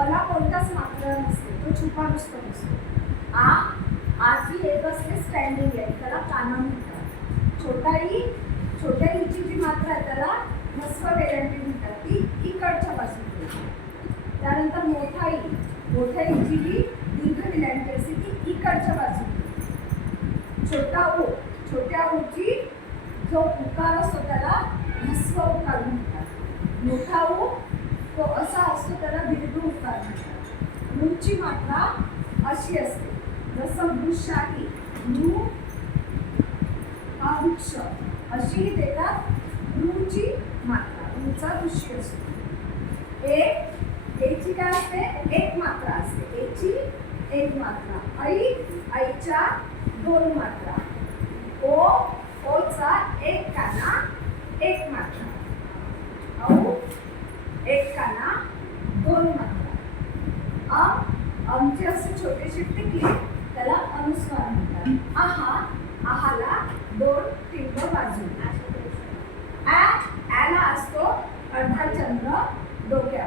अला कोणताच मात्रा नसते, तो छुपा नुसता नसतो. आची एक असते स्टँडिंग आहे, त्याला काना म्हणतात. छोट्या ईची जी मात्रा आहे त्याला ह्रस्व वेलांटी म्हणतात, ती इकडच्या बाजूला येते. त्यानंतर मोठ्या ईची जी दीर्घ वेलांटी असते ती इकडच्या बाजूला येते. छोट्या ऊची जो उकार असतो त्याला ह्रस्व उकार म्हणतात. मोठा ऊ तो असा असतो त्याला दीर्घ उकार म्हणतात. ऊची मात्रा अशी असते, जसं वृक्ष आहे, नू हा वृक्ष, अशी देतात ऊची मात्रा. ऊचा ऋषी असतो. एची काय असते, एक मात्रा असते. एची एक मात्रा. आईच्या दोन मात्रा. ओचा एक काना एक मात्रा. औ एक काना दोन मात्रा. आमचे असे छोटेसे टिकले त्याला अनुस्वार म्हणतात. आहाला दोन टिंब बाजू. ॲला असतो अर्धा चंद्र डोक्यात.